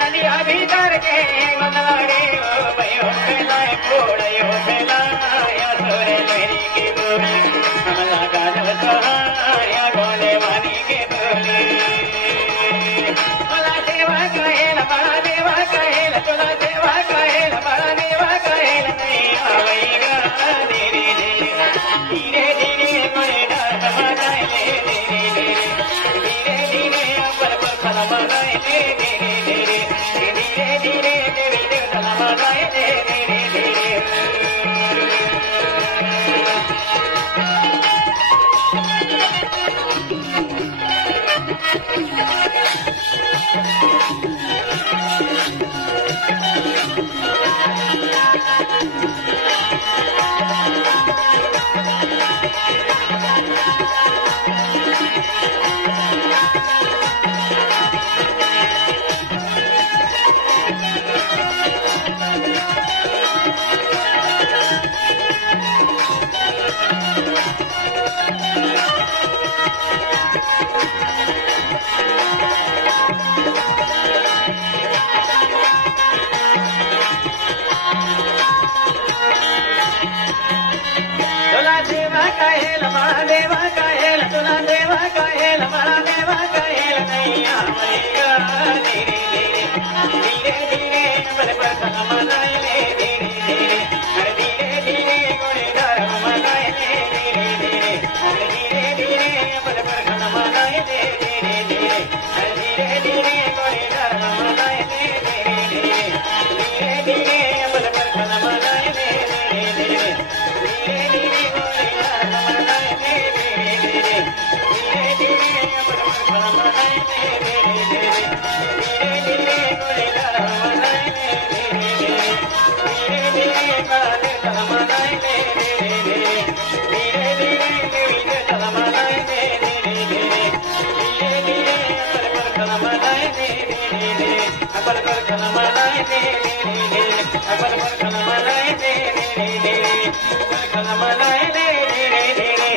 नदिया भीतर के मनवारे भयो फैलाए फोड़यो फैलाया सोरे लहरी की बोली हमला गाजव सहाया गोले वाली के बोली मला देवा कहेल बड़ा देवा कहेल तुला देवा कहेल बड़ा देवा कहेल नहीं आवेगा धीरे धीरे धीरे धीरे कोई डाल बनाए धीरे धीरे धीरे धीरे अपर पर खला बनाए धीरे धीरे धीरे धीरे देवी देवता बनाए धीरे धीरे तुला देवा कहेल बड़ा देवा कहेल तुला देवा कहेल बड़ा देवा कहेल नहीं आवेगा धीरे धीरे धीरे धीरे पर खला बनाए धीरे धीरे धीरे धीरे कोई डर बनाए धीरे धीरे धीरे धीरे पर खला बनाए धीरे धीरे धीरे धीरे कोई डर बनाए धीरे धीरे धीरे धीरे पर खला बनाए धीरे धीरे धीरे धीरे कोई डर बनाए धीरे धीरे धीरे धीरे पर खला बनाए धीरे धीरे धीरे धीरे कोई डर बनाए धीरे धीरे धीरे धीरे काले खला बनाए धीरे धीरे धीरे धीरे देवी देवता बनाए धीरे धीरे धीरे धीरे पर खला बनाए धीरे धीरे पर खला बनाए धीरे धीरे पर खला बनाए धीरे धीरे पर खला बनाए धीरे धीरे